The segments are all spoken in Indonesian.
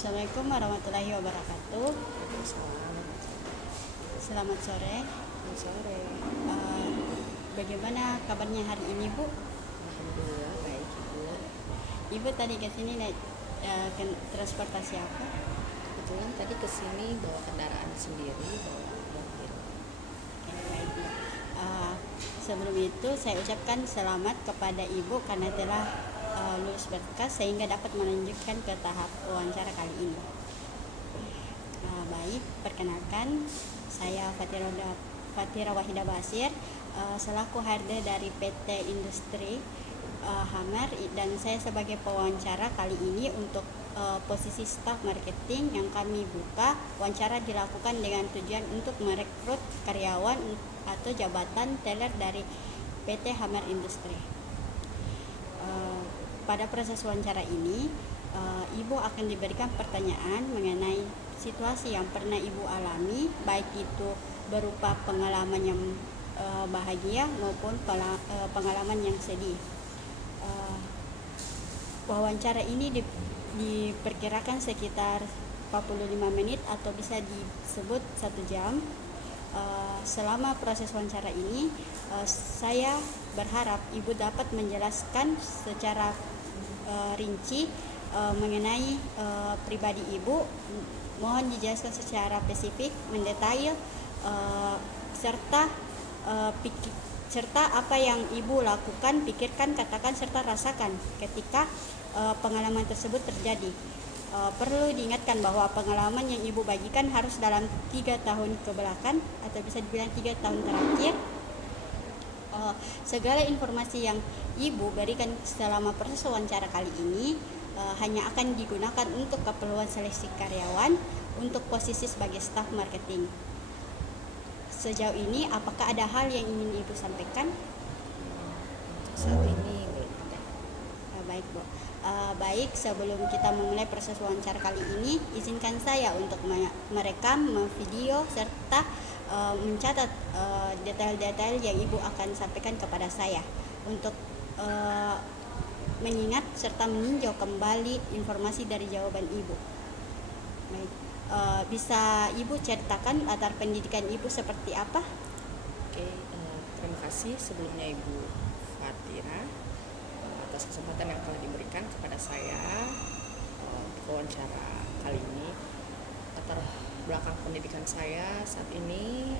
Assalamualaikum warahmatullahi wabarakatuh. Waalaikumsalam. Selamat sore. Selamat sore. Eh, Bagaimana kabarnya hari ini, Bu? Alhamdulillah baik Ibu. Ibu tadi ke sini naik transportasi apa? Kebetulan tadi kesini bawa kendaraan sendiri, bawa mobil. Oke, baik, Bu. Sebelum itu saya ucapkan selamat kepada Ibu karena telah lulus berkas sehingga dapat melanjutkan ke tahap wawancara kali ini. Baik, perkenalkan saya Fatira Wahida Basir, selaku HRD dari PT Industri Hammer, dan saya sebagai pewawancara kali ini untuk posisi staf marketing yang kami buka. Wawancara dilakukan dengan tujuan untuk merekrut karyawan atau jabatan teller dari PT Hammer Industri. Pada proses wawancara ini, Ibu akan diberikan pertanyaan mengenai situasi yang pernah Ibu alami, baik itu berupa pengalaman yang bahagia maupun pengalaman yang sedih. Wawancara ini diperkirakan sekitar 45 menit atau bisa disebut 1 jam. Selama proses wawancara ini, saya berharap Ibu dapat menjelaskan secara rinci mengenai pribadi Ibu. Mohon dijelaskan secara spesifik, mendetail, serta apa yang Ibu lakukan, pikirkan, katakan, serta rasakan ketika pengalaman tersebut terjadi. Perlu diingatkan bahwa pengalaman yang Ibu bagikan harus dalam 3 tahun ke belakang atau bisa dibilang 3 tahun terakhir. Segala informasi yang Ibu berikan selama proses wawancara kali ini hanya akan digunakan untuk keperluan seleksi karyawan untuk posisi sebagai staf marketing. Sejauh ini, apakah ada hal yang ingin Ibu sampaikan? Saat ini belum ada. Baik, Bu. Baik, sebelum kita memulai proses wawancara kali ini, izinkan saya untuk merekam, memvideo, serta mencatat detail-detail yang Ibu akan sampaikan kepada saya untuk mengingat serta meninjau kembali informasi dari jawaban Ibu. Baik, bisa Ibu ceritakan latar pendidikan Ibu seperti apa? Oke, terima kasih sebelumnya Ibu Fatira atas kesempatan yang telah diberikan kepada saya wawancara kali ini. Latar belakang pendidikan saya saat ini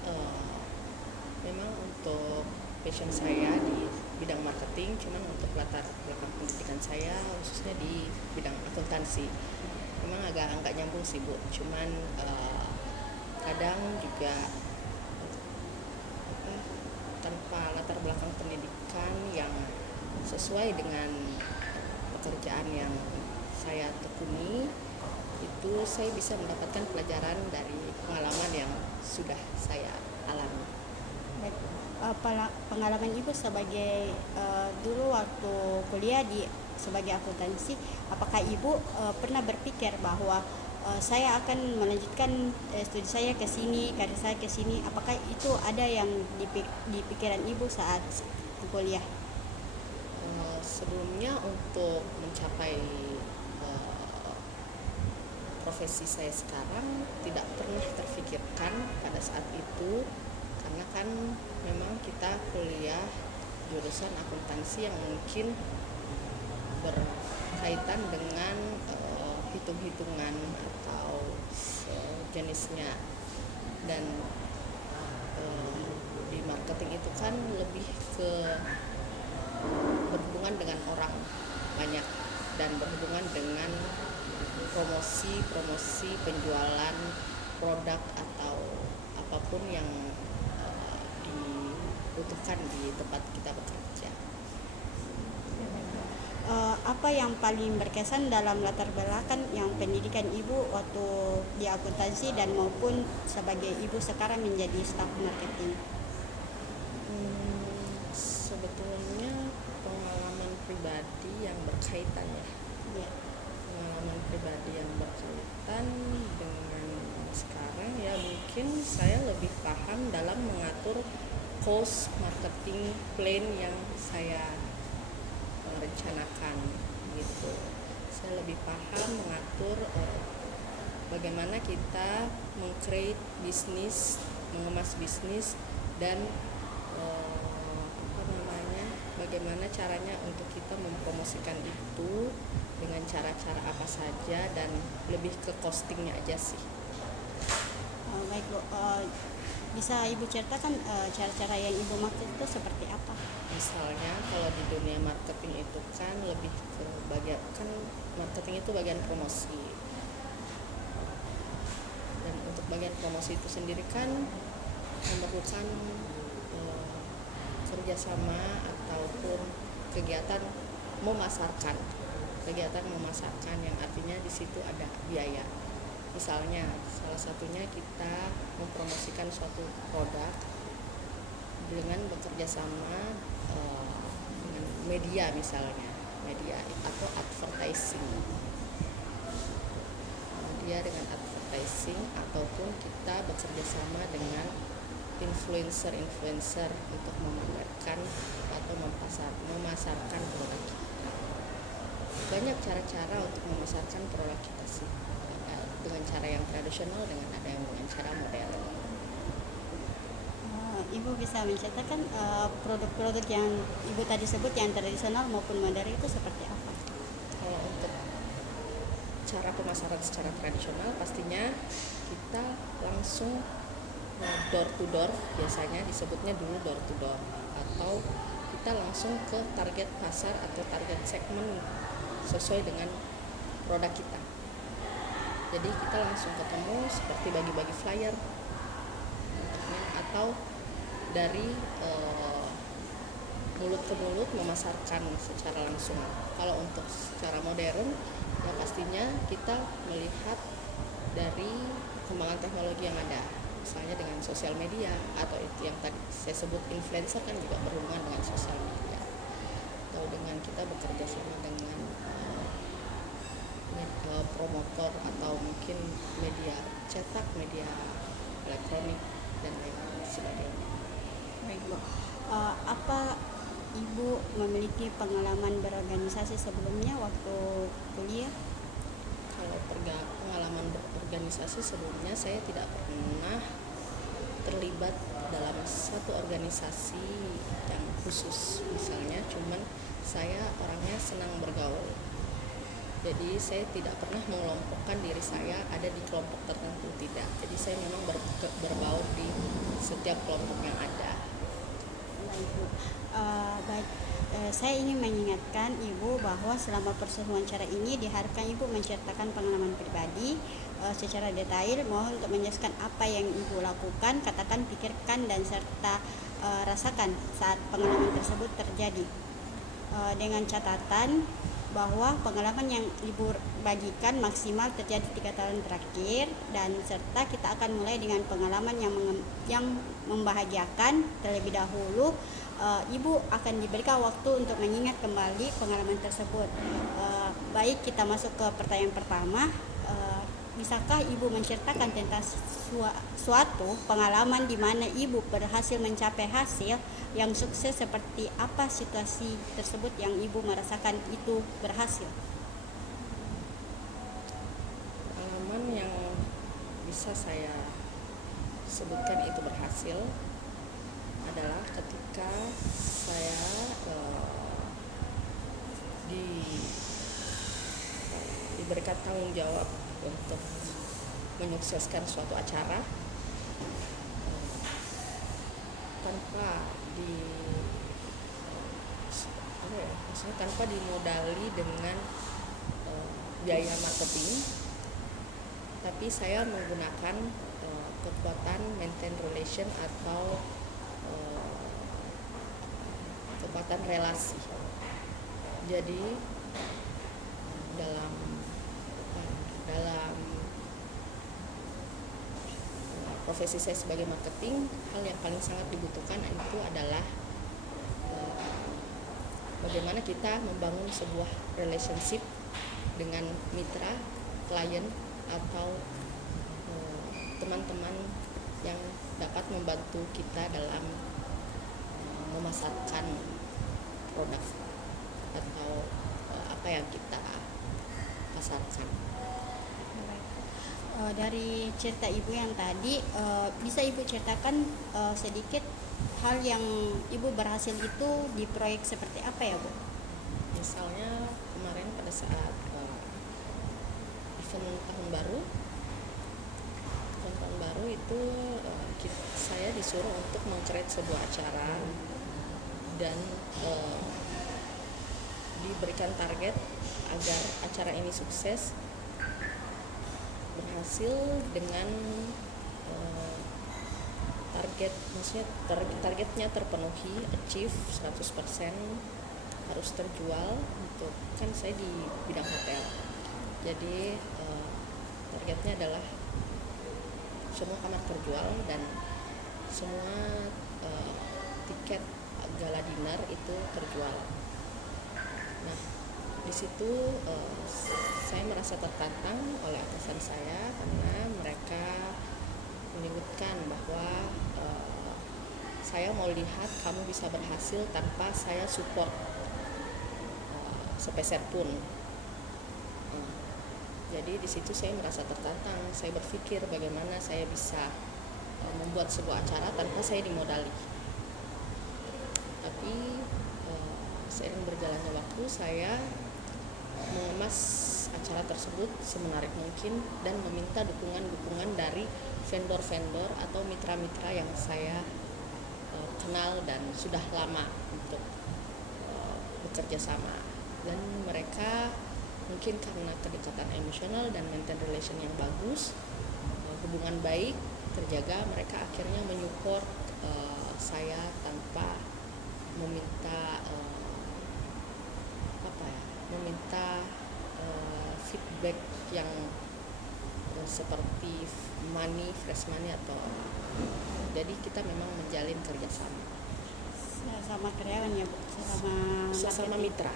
memang untuk passion saya di bidang marketing, cuman untuk latar belakang pendidikan saya khususnya di bidang akuntansi. Memang agak nyambung sih Bu, cuman kadang juga tanpa latar belakang pendidikan yang sesuai dengan pekerjaan yang saya tekuni, itu saya bisa mendapatkan pelajaran dari pengalaman yang sudah saya alami. Baik, pengalaman Ibu sebagai dulu waktu kuliah sebagai akuntansi, apakah Ibu pernah berpikir bahwa saya akan melanjutkan studi saya ke sini, karir saya ke sini? Apakah itu ada yang di pikiran Ibu saat kuliah? Sebelumnya untuk mencapai profesi saya sekarang tidak pernah terfikirkan pada saat itu, karena kan memang kita kuliah jurusan akuntansi yang mungkin berkaitan dengan hitung-hitungan atau jenisnya, dan di marketing itu kan lebih ke berhubungan dengan orang banyak dan berhubungan dengan promosi penjualan produk atau apapun yang dibutuhkan di tempat kita bekerja. Apa yang paling berkesan dalam latar belakang yang pendidikan Ibu waktu di akuntansi dan maupun sebagai Ibu sekarang menjadi staf marketing? Sebetulnya pengalaman pribadi yang berkaitan pengalaman pribadi yang berkaitan dengan sekarang ya, mungkin saya lebih paham dalam mengatur cost marketing plan yang saya rencanakan gitu. Saya lebih paham mengatur bagaimana kita meng-create bisnis, mengemas bisnis, dan bagaimana caranya untuk kita mempromosikan itu dengan cara-cara apa saja, dan lebih ke costingnya aja sih. Baik Bu, bisa Ibu ceritakan cara-cara yang Ibu maksud itu seperti apa? Misalnya kalau di dunia marketing itu kan lebih ke bagian, kan marketing itu bagian promosi, dan untuk bagian promosi itu sendiri kan memerlukan kerjasama ataupun kegiatan memasarkan, yang artinya di situ ada biaya. Misalnya salah satunya kita mempromosikan suatu produk dengan bekerja sama dengan media, misalnya media atau advertising, dengan advertising, ataupun kita bekerja sama dengan influencer untuk memamerkan atau memasarkan produk kita. Banyak cara-cara untuk memasarkan produk kita sih, dengan cara yang tradisional, dengan ada yang dengan cara modern. Ibu bisa menceritakan produk-produk yang Ibu tadi sebut yang tradisional maupun modern itu seperti apa? Kalau untuk cara pemasaran secara tradisional, pastinya kita langsung door to door, biasanya disebutnya dulu door to door, atau kita langsung ke target pasar atau target segmen sesuai dengan produk kita. Jadi kita langsung ketemu seperti bagi-bagi flyer, atau dari mulut ke mulut memasarkan secara langsung. Kalau untuk secara modern, ya pastinya kita melihat dari kembangan teknologi yang ada, misalnya dengan sosial media, atau itu yang tadi saya sebut influencer kan juga berhubungan dengan sosial media, atau dengan kita bekerja sama dengan promotor, atau mungkin media cetak, media elektronik, dan lain sebagainya. Baik Bu, apa Ibu memiliki pengalaman berorganisasi sebelumnya waktu kuliah? Kalau pengalaman berorganisasi sebelumnya, saya tidak pernah terlibat dalam satu organisasi yang khusus misalnya, cuman saya orangnya senang bergaul. Jadi saya tidak pernah mengelompokkan diri saya ada di kelompok tertentu, tidak. Jadi saya memang berbaur di setiap kelompok yang ada. Baik, saya ingin mengingatkan Ibu bahwa selama proses wawancara ini diharapkan Ibu menceritakan pengalaman pribadi secara detail. Mohon untuk menjelaskan apa yang Ibu lakukan, katakan, pikirkan, dan serta rasakan saat pengalaman tersebut terjadi, dengan catatan bahwa pengalaman yang Ibu bagikan maksimal terjadi 3 tahun terakhir, dan serta kita akan mulai dengan pengalaman yang membahagiakan terlebih dahulu. Ibu akan diberikan waktu untuk mengingat kembali pengalaman tersebut. Baik, kita masuk ke pertanyaan pertama. Bisakah Ibu menceritakan tentang suatu pengalaman di mana Ibu berhasil mencapai hasil yang sukses? Seperti apa situasi tersebut yang Ibu merasakan itu berhasil? Pengalaman yang bisa saya sebutkan itu berhasil adalah ketika saya diberikan tanggung jawab untuk menyukseskan suatu acara tanpa dimodali dengan biaya marketing, tapi saya menggunakan kekuatan maintain relation atau kekuatan relasi. Jadi dalam profesi saya sebagai marketing, hal yang paling sangat dibutuhkan itu adalah bagaimana kita membangun sebuah relationship dengan mitra, klien, atau teman-teman yang dapat membantu kita dalam memasarkan produk atau apa yang kita pasarkan. Dari cerita ibu yang tadi, bisa ibu ceritakan sedikit hal yang ibu berhasil itu di proyek seperti apa ya bu? Misalnya kemarin pada saat event tahun baru itu saya disuruh untuk meng-create sebuah acara dan diberikan target agar acara ini sukses, berhasil dengan targetnya terpenuhi, achieve 100%, harus terjual. Untuk kan saya di bidang hotel, jadi targetnya adalah semua kamar terjual dan semua tiket gala dinner itu terjual. Nah, di situ saya merasa tertantang oleh atasan saya karena mereka menyebutkan bahwa saya mau lihat kamu bisa berhasil tanpa saya support sepeser pun. Jadi di situ saya merasa tertantang. Saya berpikir bagaimana saya bisa membuat sebuah acara tanpa saya dimodali. Tapi seiring berjalannya waktu, saya mengemas acara tersebut semenarik mungkin dan meminta dukungan dari vendor-vendor atau mitra-mitra yang saya kenal dan sudah lama untuk bekerja sama. Dan mereka mungkin karena kedekatan emosional dan maintain relation yang bagus, hubungan baik terjaga, mereka akhirnya menyupport saya tanpa meminta feedback yang seperti fresh money atau jadi kita memang menjalin kerjasama Sama karyawan ya bu, sesama marketing.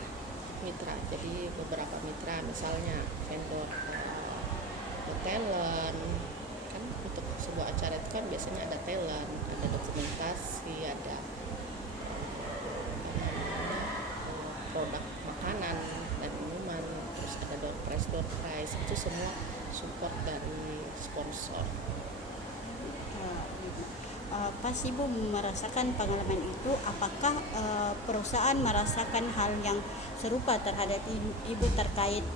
mitra. Jadi beberapa mitra, misalnya vendor talent, kan untuk sebuah acara itu kan biasanya ada talent, ada dokumentasi, ada produk makanan dan minuman, terus ada door prize, itu semua support dari sponsor. Pas ibu merasakan pengalaman itu, apakah perusahaan merasakan hal yang serupa terhadap ibu terkait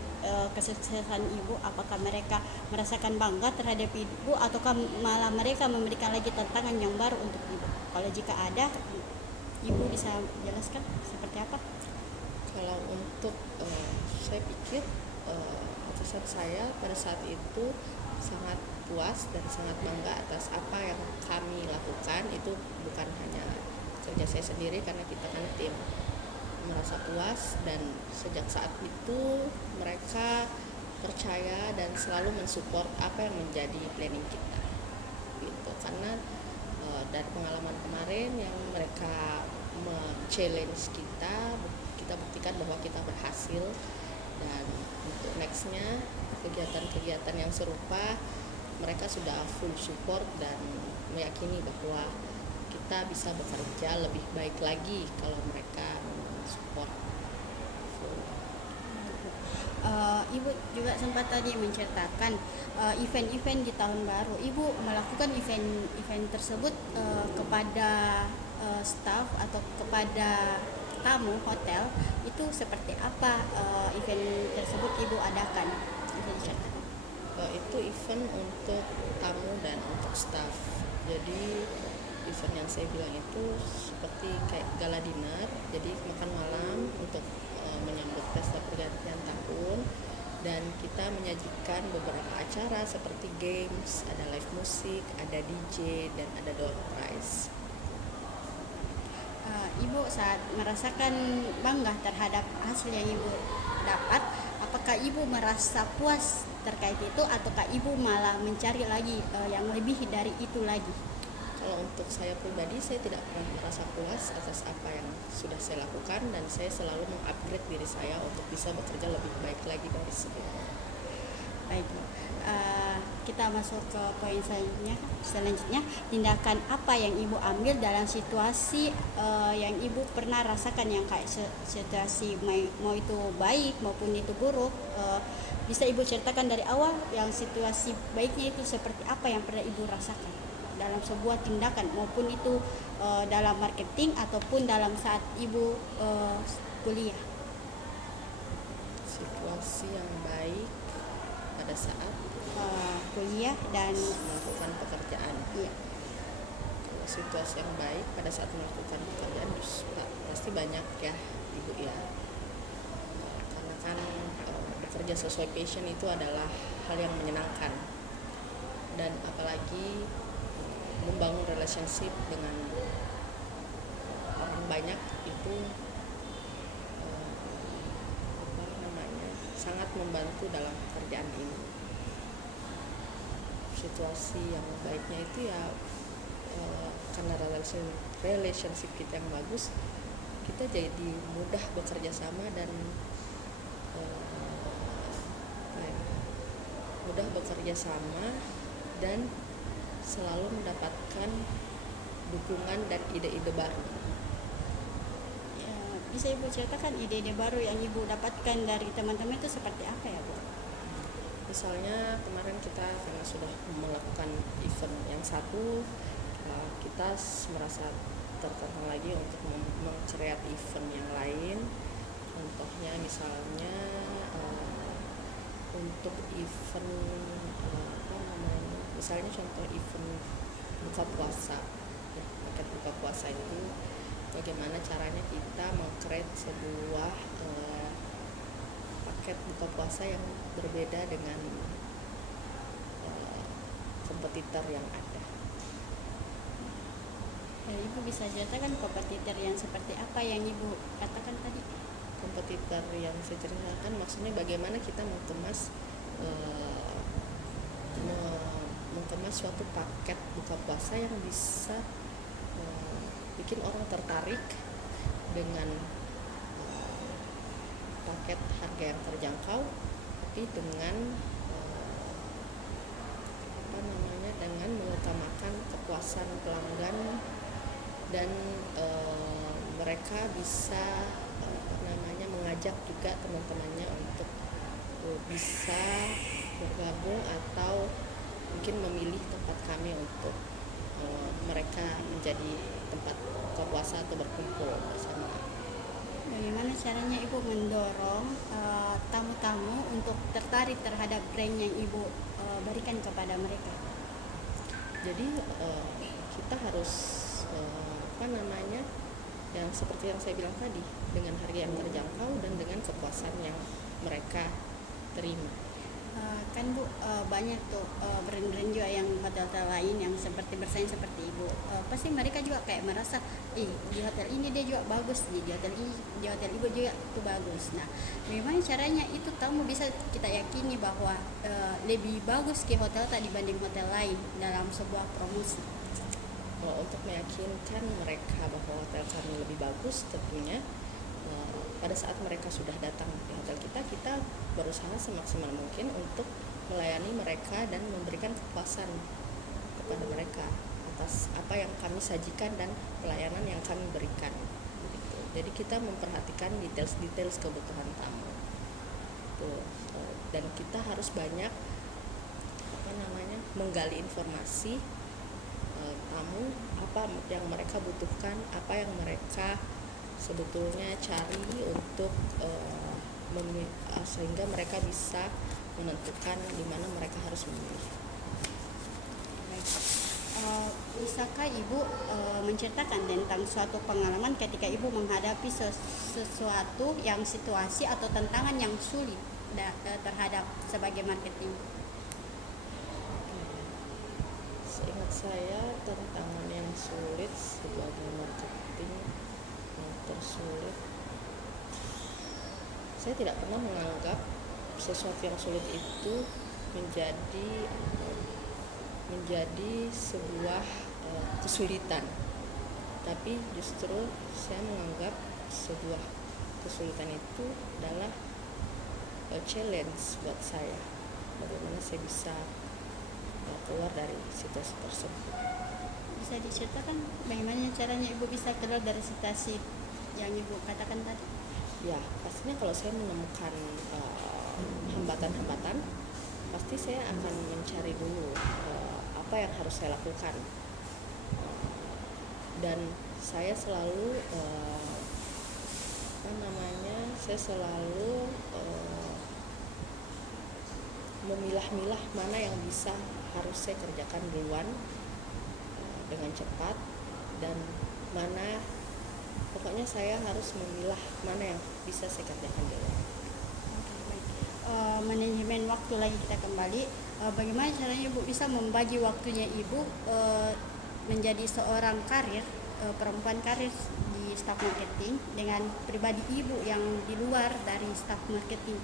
kesuksesan ibu? Apakah mereka merasakan bangga terhadap ibu, ataukah malah mereka memberikan lagi tantangan yang baru untuk ibu? Kalau jika ada, ibu bisa jelaskan seperti apa? Kalau untuk saya pikir atasan saya pada saat itu sangat puas dan sangat bangga atas apa yang kami lakukan. Itu bukan hanya kerja saya sendiri karena kita kan tim, merasa puas, dan sejak saat itu mereka percaya dan selalu mensupport apa yang menjadi planning kita gitu. Karena dari pengalaman kemarin yang mereka challenge kita buktikan bahwa kita berhasil, dan untuk nextnya kegiatan-kegiatan yang serupa mereka sudah full support dan meyakini bahwa kita bisa bekerja lebih baik lagi kalau mereka support full. Ibu juga sempat tadi menceritakan event-event di tahun baru. Ibu melakukan event tersebut kepada staff atau kepada tamu hotel. Itu seperti apa event tersebut ibu adakan? Bisa diceritakan? Itu event untuk tamu dan untuk staff. Jadi event yang saya bilang itu seperti kayak gala dinner, jadi makan malam untuk menyambut pesta pergantian tahun, dan kita menyajikan beberapa acara seperti games, ada live musik, ada DJ, dan ada door prize. Ibu saat merasakan bangga terhadap hasil yang ibu dapat, apakah ibu merasa puas terkait itu, ataukah ibu malah mencari lagi yang lebih dari itu lagi? Kalau untuk saya pribadi, saya tidak pernah merasa puas atas apa yang sudah saya lakukan, dan saya selalu mengupgrade diri saya untuk bisa bekerja lebih baik lagi dari sebelumnya. Baik, kita masuk ke poin selanjutnya. Tindakan apa yang ibu ambil dalam situasi yang ibu pernah rasakan, yang kayak situasi mau itu baik maupun itu buruk, Bisa Ibu ceritakan dari awal yang situasi baiknya itu seperti apa yang pernah Ibu rasakan dalam sebuah tindakan, maupun itu dalam marketing ataupun dalam saat Ibu kuliah. Situasi yang baik pada saat Kuliah dan melakukan pekerjaan. iya. Kalau situasi yang baik pada saat melakukan pekerjaan pasti banyak ya Ibu ya. Karena kan bekerja sesuai passion itu adalah hal yang menyenangkan, dan apalagi membangun relationship dengan orang banyak itu sangat membantu dalam pekerjaan ini. Situasi yang baiknya itu ya karena relationship kita yang bagus, kita jadi mudah bekerja sama dan mudah bekerja sama dan selalu mendapatkan dukungan dan ide-ide baru. Ya, bisa Ibu ceritakan ide-ide baru yang Ibu dapatkan dari teman-teman itu seperti apa ya Bu? Misalnya kemarin kita karena sudah melakukan event yang satu, kita merasa tertantang lagi untuk meng-create event yang lain. Contohnya misalnya untuk event misalnya contoh event buka puasa ya, paket buka puasa itu bagaimana caranya kita meng-create sebuah paket buka puasa yang berbeda dengan kompetitor yang ada. Ibu bisa ceritakan kompetitor yang seperti apa yang Ibu katakan tadi? Kompetitor yang saya ceritakan maksudnya bagaimana kita mengemas suatu paket buka puasa yang bisa bikin orang tertarik dengan paket harga yang terjangkau, tapi dengan dengan mengutamakan kepuasan pelanggan, dan mereka bisa mengajak juga teman-temannya untuk bisa bergabung atau mungkin memilih tempat kami untuk mereka menjadi tempat buka puasa atau berkumpul bersama. Bagaimana caranya Ibu mendorong tamu-tamu untuk tertarik terhadap brand yang Ibu berikan kepada mereka? Jadi kita harus yang seperti yang saya bilang tadi, dengan harga yang terjangkau dan dengan kepuasan yang mereka terima. Kan Bu, banyak tuh brand-brand juga yang hotel-hotel lain yang seperti bersaing seperti Ibu. Pasti mereka juga kayak merasa, di hotel ini dia juga bagus, di hotel ini, di hotel Ibu juga itu bagus. Nah, bagaimana caranya itu tamu bisa kita yakini bahwa lebih bagus ke hotel tadi dibanding hotel lain dalam sebuah promosi? Untuk meyakinkan mereka bahwa hotel kami lebih bagus, tentunya pada saat mereka sudah datang di hotel kita berusaha semaksimal mungkin untuk melayani mereka dan memberikan kepuasan kepada mereka atas apa yang kami sajikan dan pelayanan yang kami berikan. Jadi kita memperhatikan details kebutuhan tamu. Dan kita harus banyak menggali informasi tamu, apa yang mereka butuhkan, apa yang mereka sebetulnya cari untuk sehingga mereka bisa menentukan di mana mereka harus memilih. Bisakah Ibu menceritakan tentang suatu pengalaman ketika Ibu menghadapi sesuatu yang situasi atau tantangan yang sulit terhadap sebagai marketing? Seingat saya, tantangan yang sulit sebagai marketing yang tersulit, saya tidak pernah menganggap sesuatu yang sulit itu menjadi sebuah kesulitan, tapi justru saya menganggap sebuah kesulitan itu adalah challenge buat saya, bagaimana saya bisa keluar dari situasi tersebut. Bisa diceritakan bagaimana caranya Ibu bisa keluar dari situasi yang Ibu katakan tadi? Ya, pastinya kalau saya menemukan hambatan-hambatan, pasti saya akan mencari dulu apa yang harus saya lakukan. Dan saya selalu memilah-milah mana yang harus saya kerjakan duluan dengan cepat, dan pokoknya saya harus memilah mana yang bisa saya kerjakan duluan. Manajemen waktu lagi kita kembali. Bagaimana caranya Ibu bisa membagi waktunya Ibu menjadi seorang karir, perempuan karir di staff marketing dengan pribadi Ibu yang di luar dari staff marketing?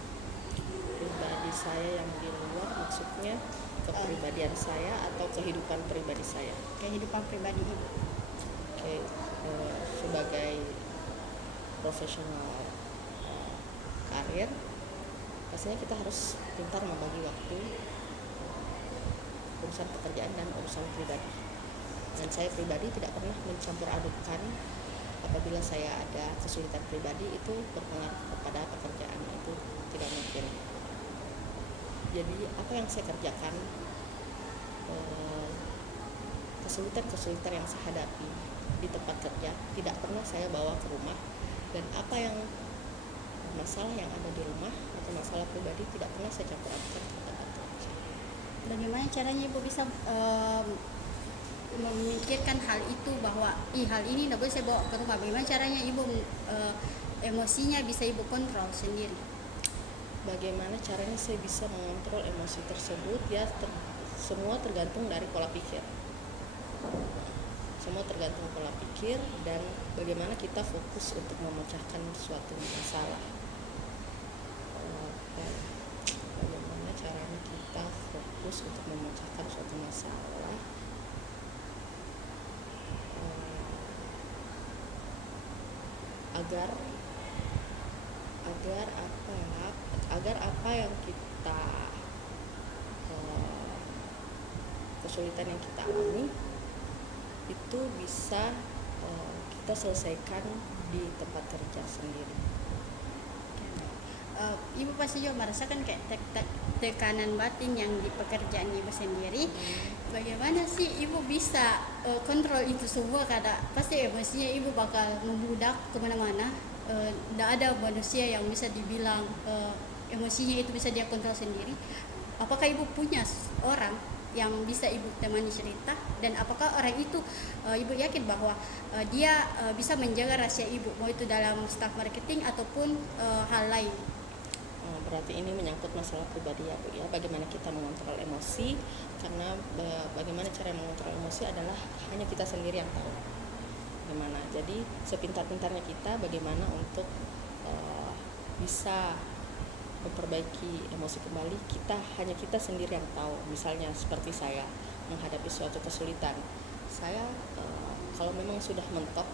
Pribadi saya yang di luar maksudnya kepribadian saya atau kehidupan pribadi saya? Kehidupan pribadi Ibu. Oke, sebagai profesional karir, pastinya kita harus pintar membagi waktu urusan pekerjaan dan urusan pribadi. Dan saya pribadi tidak pernah mencampur adukkan. Apabila saya ada kesulitan pribadi, itu berpengaruh kepada pekerjaan, itu tidak mungkin. Jadi apa yang saya kerjakan, kesulitan-kesulitan yang saya hadapi di tempat kerja tidak pernah saya bawa ke rumah, dan apa yang masalah yang ada di rumah atau masalah pribadi tidak pernah saya campur adukan ke tempat kerja. Bagaimana caranya Ibu bisa memikirkan hal itu, bahwa hal ini tidak boleh saya bawa ke rumah? Bagaimana caranya Ibu emosinya bisa Ibu kontrol sendiri? Bagaimana caranya saya bisa mengontrol emosi tersebut? Ya, semua tergantung dari pola pikir. Semua tergantung pola pikir dan bagaimana kita fokus untuk memecahkan suatu masalah. Bagaimana caranya kita fokus untuk memecahkan suatu masalah? agar apa yang kita kesulitan yang kita alami itu bisa kita selesaikan di tempat kerja sendiri. Ibu pasti juga merasakan kayak tekanan batin yang di pekerjaan Ibu sendiri. Bagaimana sih Ibu bisa kontrol itu semua? Karena pasti emosinya Ibu bakal membludak kemana-mana. Tidak ada manusia yang bisa dibilang emosinya itu bisa dia kontrol sendiri. Apakah Ibu punya orang yang bisa Ibu temani cerita, dan apakah orang itu Ibu yakin bahwa dia bisa menjaga rahasia Ibu, mau itu dalam staff marketing ataupun hal lain? Berarti ini menyangkut masalah pribadi ya Bu ya, bagaimana kita mengontrol emosi, karena bagaimana cara mengontrol emosi adalah hanya kita sendiri yang tahu bagaimana. Jadi sepintar-pintarnya kita bagaimana untuk bisa memperbaiki emosi kembali, hanya kita sendiri yang tahu. Misalnya seperti saya menghadapi suatu kesulitan, saya kalau memang sudah mentok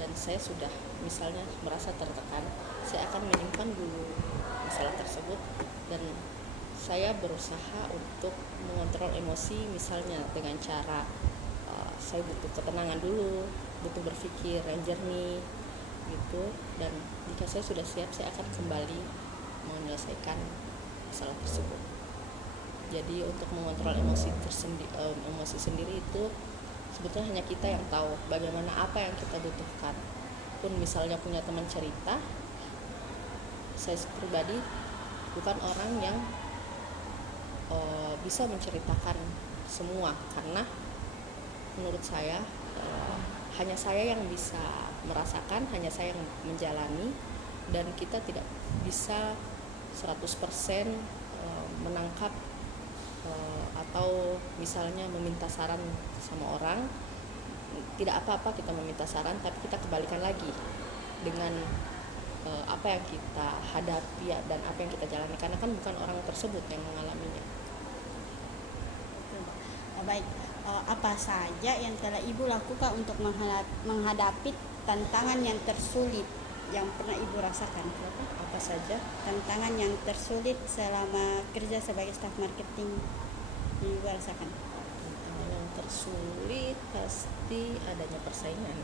dan saya sudah misalnya merasa tertekan, saya akan menyimpan dulu masalah tersebut dan saya berusaha untuk mengontrol emosi, misalnya dengan cara saya butuh ketenangan dulu, butuh berpikir yang jernih gitu, dan jika saya sudah siap, saya akan kembali menyelesaikan masalah tersebut. Jadi untuk mengontrol emosi sendiri itu sebetulnya hanya kita yang tahu bagaimana apa yang kita butuhkan. Pun misalnya punya teman cerita, saya pribadi bukan orang yang bisa menceritakan semua, karena menurut saya hanya saya yang bisa merasakan, hanya saya yang menjalani, dan kita tidak bisa 100% menangkap atau misalnya meminta saran sama orang. Tidak apa-apa kita meminta saran, tapi kita kembalikan lagi dengan apa yang kita hadapi dan apa yang kita jalani, karena kan bukan orang tersebut yang mengalaminya. Baik, apa saja yang telah Ibu lakukan untuk menghadapi tantangan yang tersulit yang pernah Ibu rasakan? Apa saja tantangan yang tersulit selama kerja sebagai staff marketing yang Ibu rasakan? Tantangan yang tersulit pasti adanya persaingan.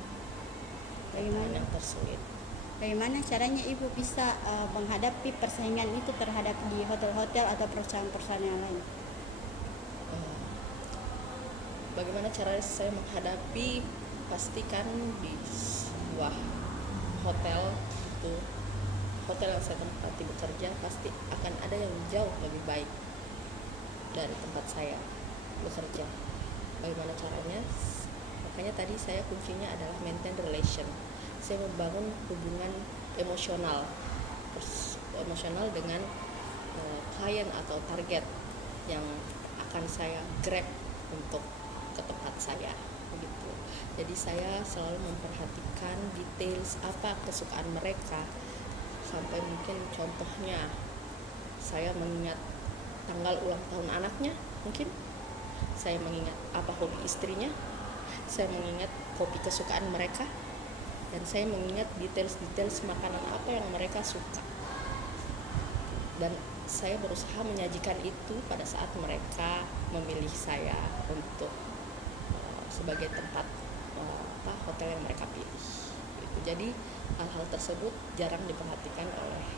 Bagaimana? Yang tersulit Bagaimana caranya ibu bisa menghadapi persaingan itu terhadap di hotel-hotel atau perusahaan-perusahaan yang lain? Eh, Bagaimana cara saya menghadapi, pastikan di sebuah hotel itu, hotel yang saya tempati bekerja, pasti akan ada yang jauh lebih baik dari tempat saya bekerja. Bagaimana caranya? Makanya tadi saya kuncinya adalah maintain relation. Saya membangun hubungan emosional dengan klien atau target yang akan saya grab untuk ke tempat saya begitu. Jadi saya selalu memperhatikan details apa kesukaan mereka, sampai mungkin contohnya saya mengingat tanggal ulang tahun anaknya, mungkin saya mengingat apa hobi istrinya, saya mengingat kopi kesukaan mereka, dan saya mengingat details makanan apa yang mereka suka, dan saya berusaha menyajikan itu pada saat mereka memilih saya untuk sebagai tempat hotel yang mereka pilih gitu. Jadi hal-hal tersebut jarang diperhatikan oleh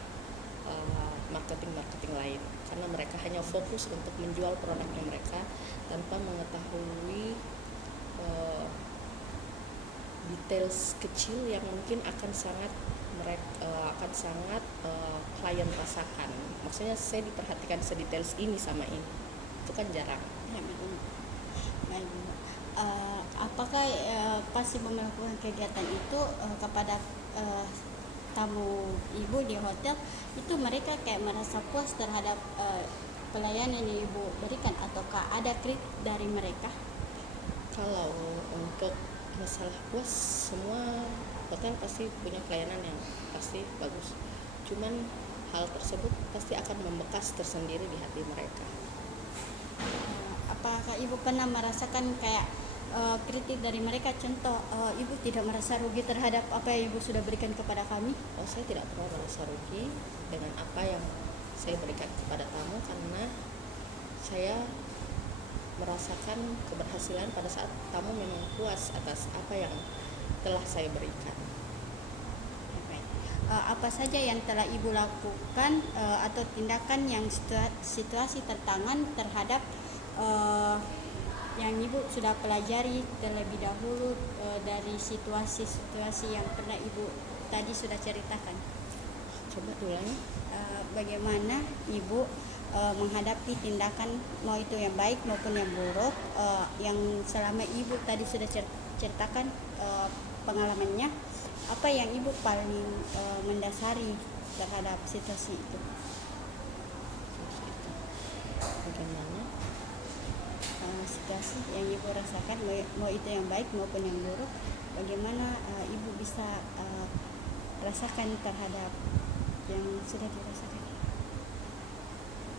marketing lain, karena mereka hanya fokus untuk menjual produknya mereka tanpa mengetahui details kecil yang mungkin akan sangat klien rasakan. Maksudnya saya diperhatikan sedetails ini sama ini, itu kan jarang. Ya, betul. Baik, Bu. Apakah pas ibu melakukan kegiatan itu kepada tamu ibu di hotel itu mereka kayak merasa puas terhadap pelayanan yang ibu berikan, ataukah ada kritik dari mereka? Kalau untuk masalah puas, semua hotel pasti punya pelayanan yang pasti bagus. Cuman hal tersebut pasti akan membekas tersendiri di hati mereka. Apakah ibu pernah merasakan kayak kritik dari mereka, contoh ibu tidak merasa rugi terhadap apa yang ibu sudah berikan kepada kami? Saya tidak pernah merasa rugi dengan apa yang saya berikan kepada tamu, karena saya merasakan keberhasilan pada saat tamu memang puas atas apa yang telah saya berikan. Baik. Apa saja yang telah ibu lakukan atau tindakan yang situasi tantangan terhadap yang ibu sudah pelajari terlebih dahulu dari situasi-situasi yang pernah ibu tadi sudah ceritakan? Coba ulangi. Bagaimana ibu menghadapi tindakan, mau itu yang baik maupun yang buruk, yang selama ibu tadi sudah ceritakan pengalamannya, apa yang ibu paling mendasari terhadap situasi itu? Bagaimana? Situasi yang ibu rasakan, mau itu yang baik maupun yang buruk, bagaimana ibu bisa rasakan terhadap yang sudah dirasakan?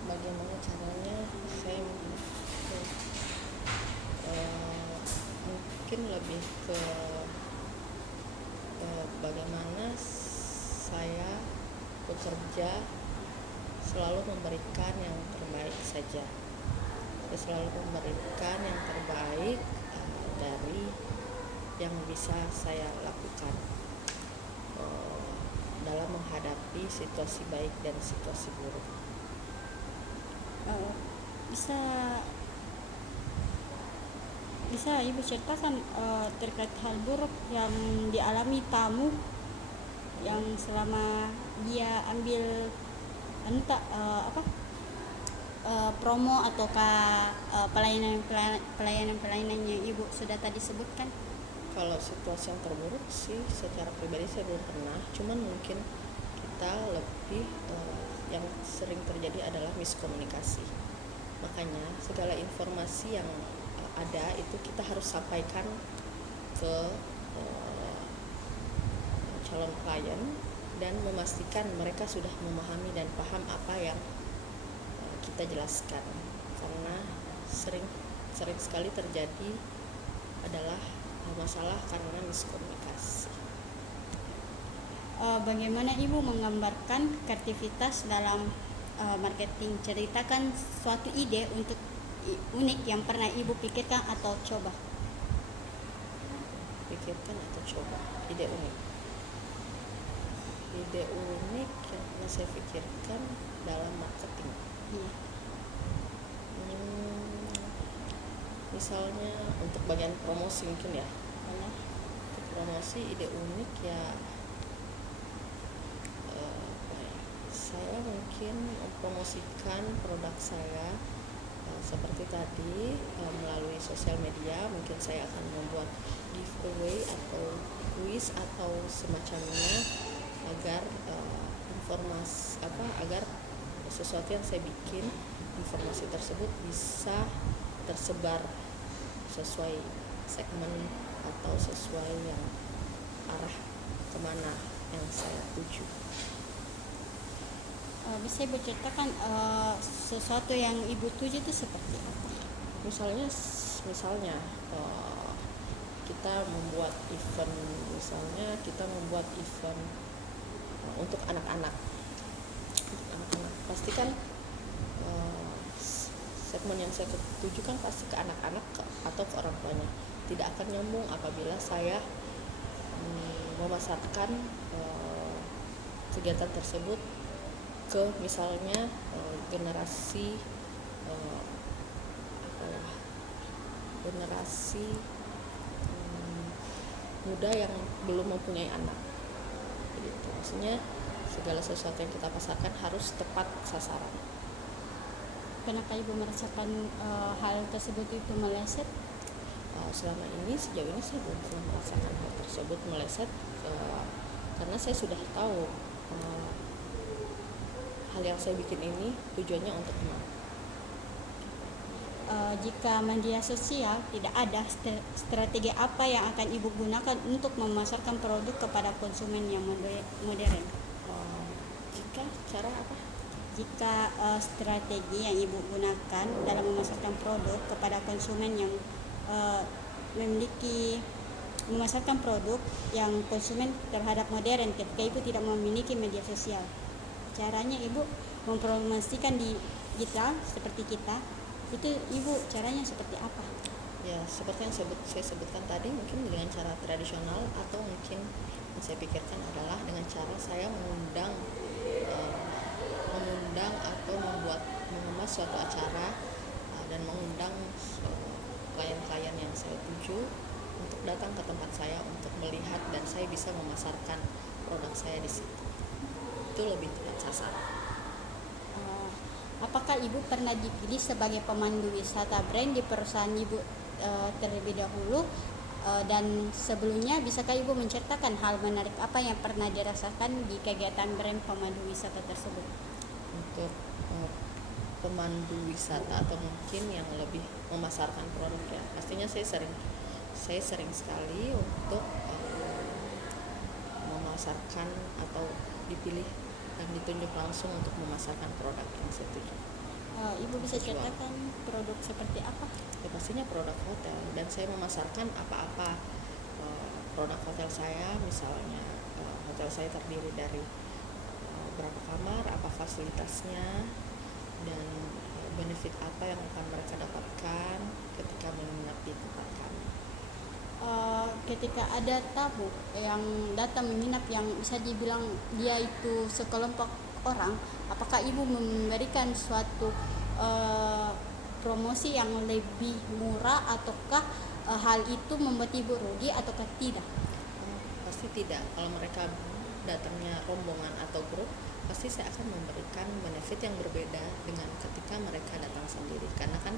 Bagaimana caranya saya mungkin lebih ke bagaimana saya bekerja selalu memberikan yang terbaik saja. Saya selalu memberikan yang terbaik dari yang bisa saya lakukan dalam menghadapi situasi baik dan situasi buruk. Bisa ibu ceritakan terkait hal buruk yang dialami tamu yang selama dia ambil promo ataukah pelayanan yang ibu sudah tadi sebutkan? Kalau situasi yang terburuk sih secara pribadi saya belum pernah, cuman mungkin kita lebih yang sering terjadi adalah miskomunikasi. Makanya segala informasi yang ada itu kita harus sampaikan ke calon klien dan memastikan mereka sudah memahami dan paham apa yang kita jelaskan, karena sering sekali terjadi adalah masalah karena miskomunikasi. Bagaimana ibu menggambarkan kreativitas dalam marketing? Ceritakan suatu ide untuk unik yang pernah ibu pikirkan atau coba. Pikirkan atau coba ide unik. Ide unik yang pernah saya pikirkan dalam marketing. Iya. Hmm, misalnya untuk bagian promosi mungkin ya. Boleh. Untuk promosi ide unik ya, apa ya, saya mungkin mempromosikan produk saya seperti tadi melalui sosial media. Mungkin saya akan membuat giveaway atau quiz atau semacamnya agar agar sesuatu yang saya bikin, informasi tersebut bisa tersebar sesuai segmen atau sesuai yang arah kemana yang saya tuju. Bisa Ibu ceritakan sesuatu yang Ibu tuju itu seperti apa? Misalnya kita membuat event, untuk anak-anak. Pasti kan segmen yang saya tuju kan pasti ke anak-anak atau ke orang tuanya. Tidak akan nyambung apabila saya memasarkan kegiatan tersebut ke misalnya generasi muda yang belum mempunyai anak. Begitu. Maksudnya segala sesuatu yang kita pasarkan harus tepat sasaran. Kenapa Ibu merasakan hal tersebut itu meleset? Sejauh ini saya belum pernah merasakan hal tersebut meleset, karena saya sudah tahu hal yang saya bikin ini tujuannya untuk kemana. Jika media sosial tidak ada, strategi apa yang akan Ibu gunakan untuk memasarkan produk kepada konsumen yang modern? Jika strategi yang Ibu gunakan dalam memasarkan produk kepada konsumen yang memasarkan produk yang konsumen terhadap modern, ketika Ibu tidak memiliki media sosial, caranya Ibu mempromosikan di digital seperti kita, itu Ibu caranya seperti apa? Ya, seperti yang saya sebutkan tadi, mungkin dengan cara tradisional, atau mungkin yang saya pikirkan adalah dengan cara saya mengundang atau mengemas suatu acara dan mengundang klien-klien yang saya tuju untuk datang ke tempat saya untuk melihat, dan saya bisa memasarkan produk saya di situ. Itu lebih tepat sasaran. Apakah Ibu pernah dipilih sebagai pemandu wisata brand di perusahaan Ibu terlebih dahulu, dan sebelumnya bisakah Ibu menceritakan hal menarik apa yang pernah dirasakan di kegiatan brand pemandu wisata tersebut? Untuk pemandu wisata atau mungkin yang lebih memasarkan produk, ya pastinya saya sering sekali untuk memasarkan atau dipilih dan ditunjuk langsung untuk memasarkan produk yang saya tuju. Ibu bisa ceritakan produk seperti apa? Ya pastinya produk hotel, dan saya memasarkan apa-apa produk hotel saya. Misalnya hotel saya terdiri dari berapa kamar, apa fasilitasnya, dan benefit apa yang akan mereka dapatkan ketika menginap di tempat kami. Ketika ada tamu yang datang menginap yang bisa dibilang dia itu sekelompok orang, apakah Ibu memberikan suatu promosi yang lebih murah, ataukah hal itu membuat Ibu rugi ataukah tidak? Pasti tidak. Kalau mereka datangnya rombongan atau grup, pasti saya akan memberikan benefit yang berbeda dengan ketika mereka datang sendiri, karena kan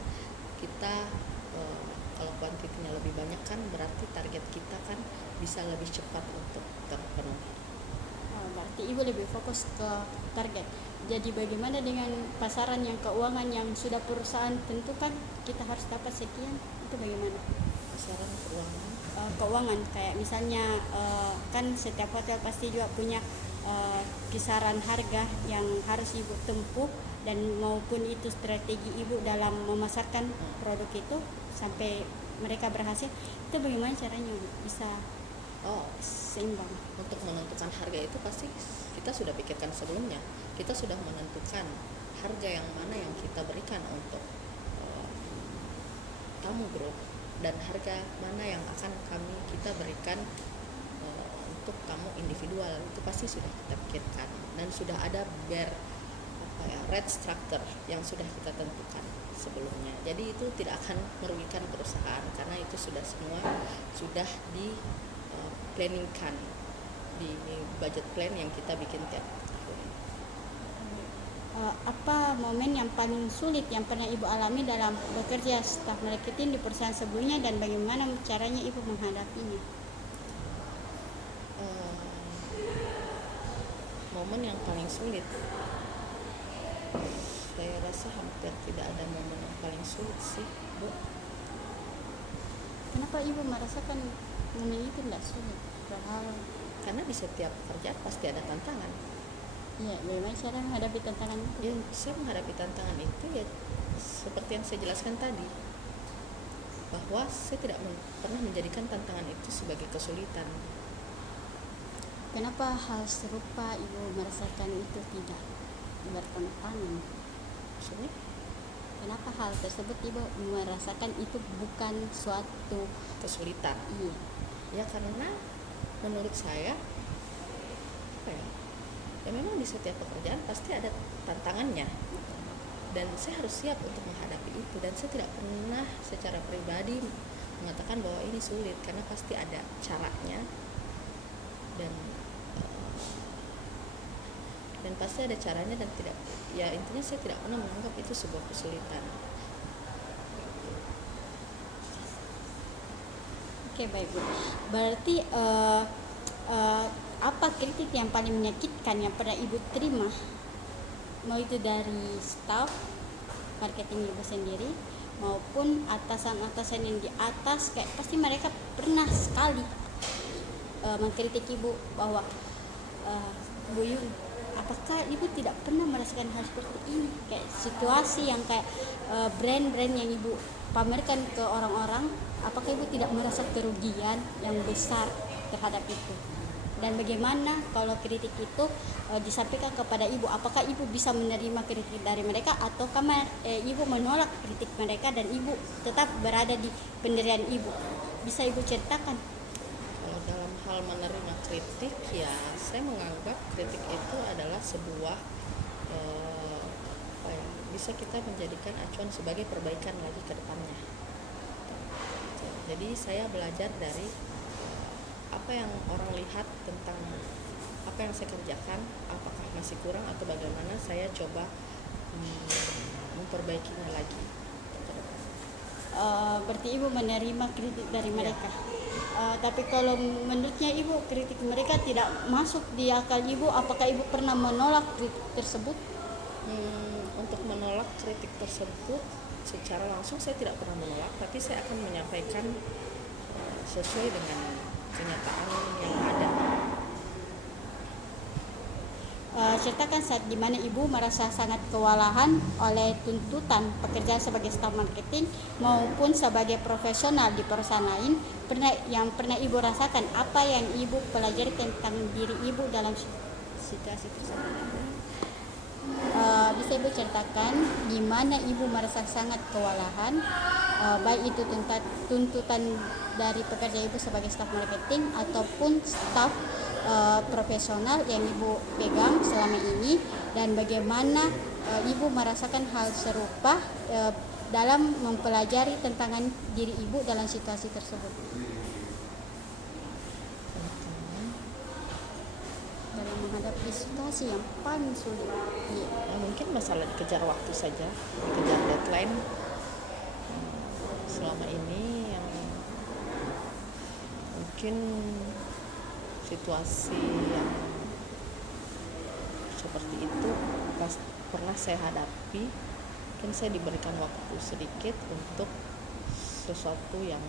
kita kalau kuantitinya lebih banyak kan berarti target kita kan bisa lebih cepat untuk terpenuhi. Berarti Ibu lebih fokus ke target. Jadi bagaimana dengan pasaran yang keuangan yang sudah perusahaan tentukan kita harus dapat sekian, itu bagaimana? Pasaran keuangan? Keuangan kayak misalnya kan setiap hotel pasti juga punya kisaran harga yang harus Ibu tempuh, dan maupun itu strategi Ibu dalam memasarkan produk itu sampai mereka berhasil, itu bagaimana caranya Ibu bisa seimbang? Untuk menentukan harga itu pasti kita sudah pikirkan sebelumnya. Kita sudah menentukan harga yang mana yang kita berikan untuk tamu grup, dan harga mana yang akan kita berikan untuk kamu individual, itu pasti sudah kita pikirkan dan sudah ada red structure yang sudah kita tentukan sebelumnya. Jadi itu tidak akan merugikan perusahaan karena itu sudah semua sudah di planningkan di budget plan yang kita bikin tiap tahun. Apa momen yang paling sulit yang pernah Ibu alami dalam bekerja staf marketing di perusahaan sebelumnya dan bagaimana caranya Ibu menghadapinya? Momen yang paling sulit, saya rasa hampir tidak ada momen yang paling sulit sih, Bu. Kenapa Ibu merasakan momen itu tidak sulit? Karena di setiap pekerjaan pasti ada tantangan. Iya, bagaimana cara menghadapi tantangan itu? Ya, saya menghadapi tantangan itu ya seperti yang saya jelaskan tadi, bahwa saya tidak pernah menjadikan tantangan itu sebagai kesulitan. Kenapa hal serupa Ibu merasakan itu tidak bertentangan? Maksudnya? Kenapa hal tersebut Ibu merasakan itu bukan suatu kesulitan? Iya. Ya karena menurut saya ya memang di setiap pekerjaan pasti ada tantangannya dan saya harus siap untuk menghadapi itu, dan saya tidak pernah secara pribadi mengatakan bahwa ini sulit karena pasti ada caranya dan pasti ada caranya dan tidak, ya intinya saya tidak pernah menganggap itu sebuah kesulitan. Oke, baik Bu. Berarti apa kritik yang paling menyakitkan yang pernah Ibu terima, mau itu dari staf marketing Ibu sendiri maupun atasan-atasan yang di atas, kayak pasti mereka pernah sekali mengkritik Ibu bahwa Bu Yun, apakah Ibu tidak pernah merasakan hal seperti ini, kayak situasi yang kayak brand-brand yang Ibu pamerkan ke orang-orang, apakah Ibu tidak merasa kerugian yang besar terhadap itu? Dan bagaimana kalau kritik itu disampaikan kepada Ibu, apakah Ibu bisa menerima kritik dari mereka atau Ibu menolak kritik mereka dan Ibu tetap berada di pendirian Ibu? Bisa Ibu ceritakan? Kalau dalam hal menerima kritik, ya saya menganggap kritik itu adalah sebuah bisa kita menjadikan acuan sebagai perbaikan lagi ke depannya. Jadi saya belajar dari apa yang orang lihat tentang apa yang saya kerjakan, apakah masih kurang atau bagaimana, saya coba memperbaikinya lagi. Berarti Ibu menerima kritik dari mereka. Tapi kalau menurutnya Ibu kritik mereka tidak masuk di akal Ibu, apakah Ibu pernah menolak kritik tersebut? Untuk menolak kritik tersebut secara langsung saya tidak pernah menolak, tapi saya akan menyampaikan sesuai dengan kenyataan yang ada. Ceritakan saat dimana Ibu merasa sangat kewalahan oleh tuntutan pekerjaan sebagai staf marketing maupun sebagai profesional di perusahaan lain, yang pernah Ibu rasakan, apa yang Ibu pelajari tentang diri Ibu dalam situasi tersebut? Bisa Ibu ceritakan di mana Ibu merasa sangat kewalahan, baik itu tuntutan dari pekerja Ibu sebagai staf marketing ataupun staf profesional yang Ibu pegang selama ini, dan bagaimana Ibu merasakan hal serupa dalam mempelajari tantangan diri Ibu dalam situasi tersebut. Dalam menghadapi situasi yang paling sulit. Mungkin masalah dikejar waktu saja, dikejar deadline. Selama ini yang mungkin situasi yang seperti itu pernah saya hadapi. Mungkin saya diberikan waktu sedikit untuk sesuatu yang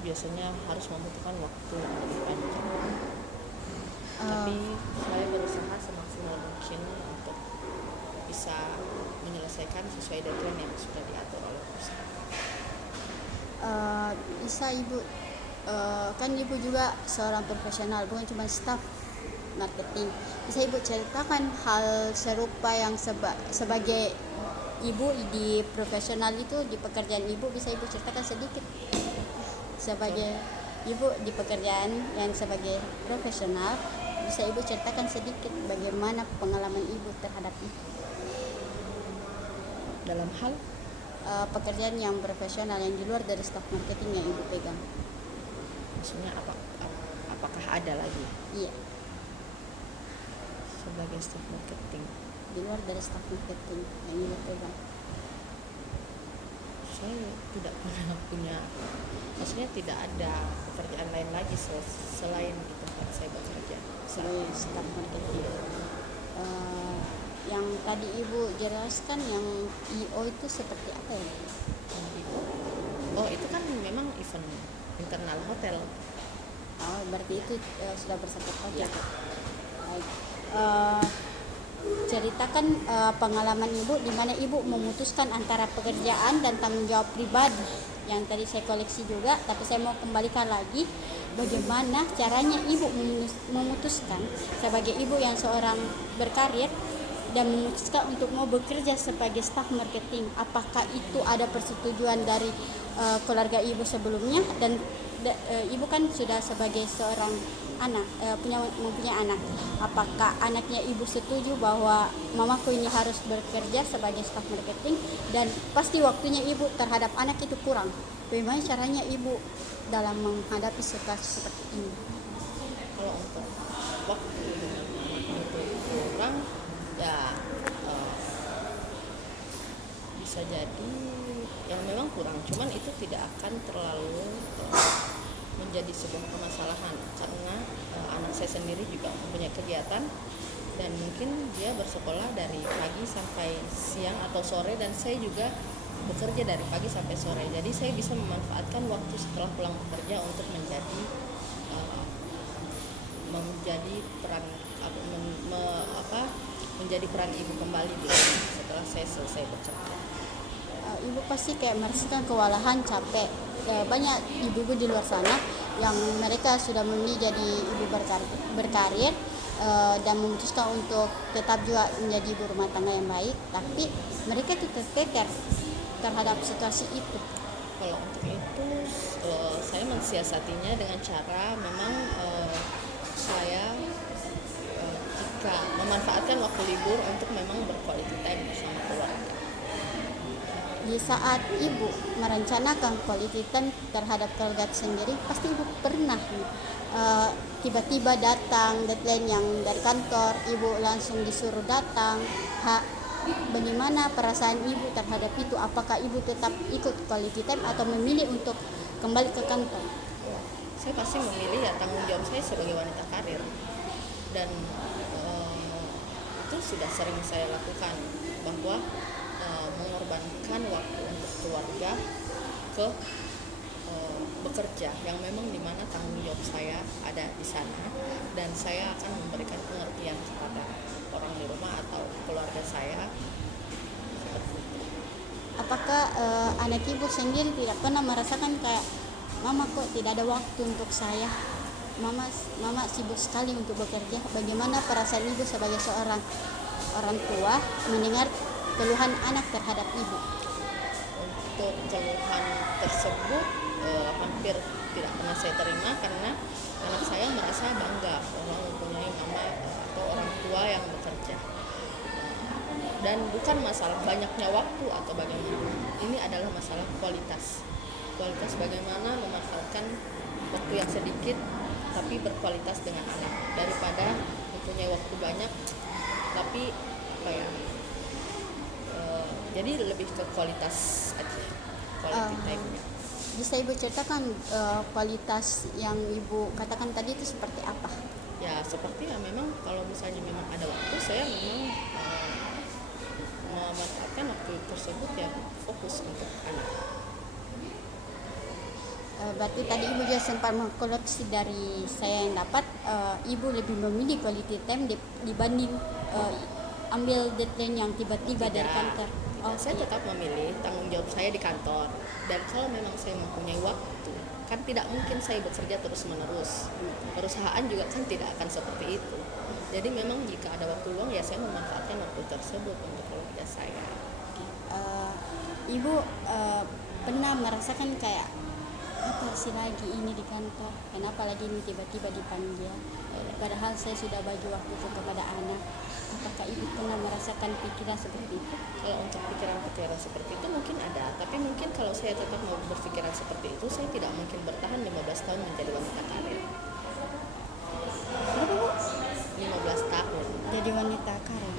biasanya harus membutuhkan waktu yang lebih panjang. Tapi saya berusaha semaksimal mungkin untuk bisa menyelesaikan sesuai deadline yang sudah diatur oleh perusahaan. Bisa Ibu, kan Ibu juga seorang profesional, bukan cuma staf marketing. Bisa Ibu ceritakan hal serupa yang sebagai Ibu di profesional itu, di pekerjaan Ibu, bisa Ibu ceritakan sedikit sebagai Ibu di pekerjaan yang sebagai profesional, bisa Ibu ceritakan sedikit bagaimana pengalaman Ibu terhadap itu? Dalam hal Pekerjaan yang profesional yang di luar dari staff marketing yang Ibu pegang. maksudnya apakah ada lagi Iya, sebagai staff marketing? di luar dari staff marketing yang Ibu pegang. Saya tidak pernah punya, maksudnya tidak ada pekerjaan lain lagi selain di tempat saya bekerja. Sebagai staff marketing. Yang tadi Ibu jelaskan yang IO itu seperti apa ya? Oh, itu kan memang event internal hotel. Oh, berarti itu sudah bersangkut Ya. paut. Baik. Ceritakan pengalaman Ibu di mana Ibu memutuskan antara pekerjaan dan tanggung jawab pribadi yang tadi saya koleksi juga, tapi saya mau kembalikan lagi bagaimana caranya Ibu memutuskan sebagai Ibu yang seorang berkarir dan memutuskan untuk mau bekerja sebagai staf marketing. Apakah itu ada persetujuan dari keluarga Ibu sebelumnya, dan Ibu kan sudah sebagai seorang anak, mempunyai anak. Apakah anaknya Ibu setuju bahwa mamaku ini harus bekerja sebagai staf marketing, dan pasti waktunya Ibu terhadap anak itu kurang. Bagaimana caranya Ibu dalam menghadapi situasi seperti ini? Kalau untuk waktu itu kurang, ya bisa jadi yang memang kurang, cuman itu tidak akan terlalu menjadi sebuah permasalahan karena anak saya sendiri juga mempunyai kegiatan dan mungkin dia bersekolah dari pagi sampai siang atau sore, dan saya juga bekerja dari pagi sampai sore. Jadi saya bisa memanfaatkan waktu setelah pulang bekerja untuk menjadi menjadi peran ibu kembali di rumah setelah saya selesai bekerja. Ibu pasti kayak merasakan kewalahan, capek. Banyak ibu-ibu di luar sana yang mereka sudah memilih jadi ibu berkarir dan memutuskan untuk tetap juga menjadi ibu rumah tangga yang baik, tapi mereka tetap terkeker terhadap situasi itu. Kalau untuk itu saya mensiasatinya dengan cara memang saya jika memanfaatkan waktu libur untuk memang berquality time bersama keluarga. Di saat ibu merencanakan quality time terhadap keluarga sendiri, pasti ibu pernah tiba-tiba datang deadline yang dari kantor, ibu langsung disuruh datang. Bagaimana perasaan ibu terhadap itu? Apakah ibu tetap ikut quality time atau memilih untuk kembali ke kantor? Saya pasti memilih ya tanggung jawab saya sebagai wanita karir, dan itu sudah sering saya lakukan, bahwa mengorbankan waktu untuk keluarga ke bekerja yang memang dimana tanggung jawab saya ada di sana, dan saya akan memberikan pengertian kepada orang di rumah atau keluarga saya. Apakah anak ibu sendiri tidak pernah merasakan kayak, mama kok tidak ada waktu untuk saya, mama sibuk sekali untuk bekerja? Bagaimana perasaan ibu sebagai seorang orang tua mendengar keluhan anak terhadap ibu? Untuk keluhan tersebut hampir tidak pernah saya terima, karena anak saya merasa bangga bahwa mempunyai mama atau orang tua yang bekerja. Dan bukan masalah banyaknya waktu atau bagaimana, ini adalah masalah kualitas bagaimana memanfaatkan waktu yang sedikit tapi berkualitas dengan anak, daripada mempunyai waktu banyak tapi jadi lebih ke kualitas aja, quality time-nya. Bisa ibu ceritakan kualitas yang ibu katakan tadi itu seperti apa? Ya seperti memang kalau misalnya memang ada waktu, saya memang memanfaatkan waktu tersebut ya fokus untuk anak. Berarti tadi ibu juga sempat mengkoleksi dari saya yang dapat, ibu lebih memilih quality time dibanding ambil deadline yang tiba-tiba dari kantor. Saya tetap memilih tanggung jawab saya di kantor, dan kalau memang saya mempunyai waktu, kan tidak mungkin saya bekerja terus-menerus. Perusahaan juga kan tidak akan seperti itu. Jadi memang jika ada waktu luang, ya saya memanfaatkan waktu tersebut untuk keluarga saya. Ibu pernah merasakan kayak apa sih lagi ini di kantor, kenapa lagi ini tiba-tiba dipanggil, padahal saya sudah bagi waktu kepada anak. Apakah ibu pernah merasakan pikiran seperti itu? Kalau untuk pikiran-pikiran seperti itu mungkin ada, tapi mungkin kalau saya tetap mau berpikiran seperti itu, saya tidak mungkin bertahan 15 tahun menjadi wanita karir. Berapa, Bu? 15 tahun. Jadi wanita karir.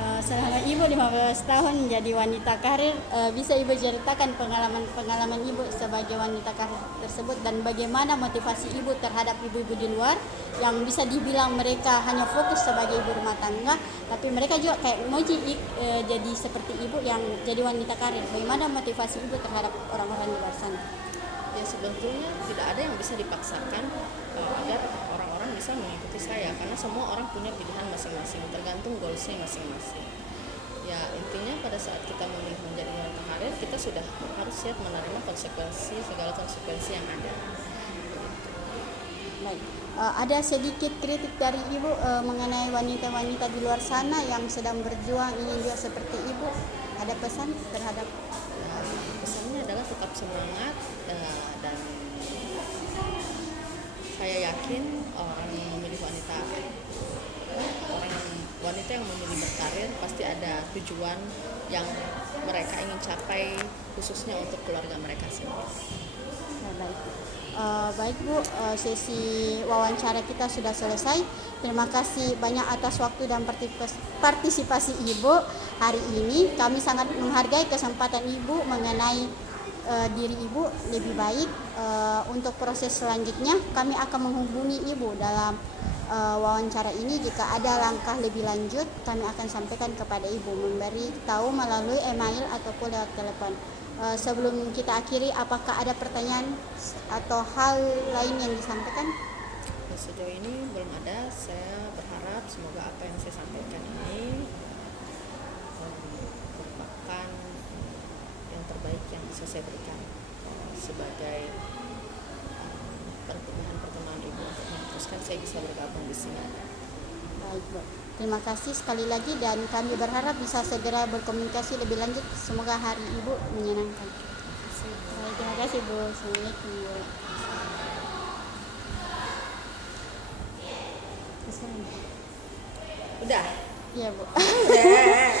Selama ibu 15 tahun menjadi wanita karir, bisa ibu ceritakan pengalaman ibu sebagai wanita karir tersebut dan bagaimana motivasi ibu terhadap ibu-ibu di luar yang bisa dibilang mereka hanya fokus sebagai ibu rumah tangga, tapi mereka juga kayak mau jadi seperti ibu yang jadi wanita karir. Bagaimana motivasi ibu terhadap orang-orang di luar sana? Ya sebetulnya tidak ada yang bisa dipaksakan agar orang-orang bisa mengikuti saya, karena semua orang punya pilihan masing-masing, tergantung goalsnya masing-masing. Ya intinya pada saat kita memilih menjadi wanita karir, kita sudah harus siap menerima segala konsekuensi yang ada. Baik. Ada sedikit kritik dari ibu mengenai wanita-wanita di luar sana yang sedang berjuang ingin juga seperti ibu. Ada pesan terhadap Pesannya adalah tetap semangat, dan saya yakin orang yang wanita yang memilih berkarir pasti ada tujuan yang mereka ingin capai, khususnya untuk keluarga mereka sendiri. baik. Baik Bu, sesi wawancara kita sudah selesai. Terima kasih banyak atas waktu dan partisipasi Ibu hari ini. Kami sangat menghargai kesempatan Ibu mengenai diri Ibu lebih baik. Untuk proses selanjutnya kami akan menghubungi Ibu dalam wawancara ini. Jika ada langkah lebih lanjut, kami akan sampaikan kepada Ibu, memberi tahu melalui email ataupun lewat telepon. Sebelum kita akhiri, apakah ada pertanyaan atau hal lain yang disampaikan? Sejauh ini belum ada. Saya berharap semoga apa yang saya sampaikan ini merupakan yang terbaik yang bisa saya berikan sebagai bahan perkembangan Ibu untuk memutuskan saya bisa bergabung di sini. Baik Bu, terima kasih sekali lagi dan kami berharap bisa segera berkomunikasi lebih lanjut. Semoga hari Ibu menyenangkan. Baik, terima kasih Bu. Assalamualaikum Bu. Udah? Iya Bu. Udah.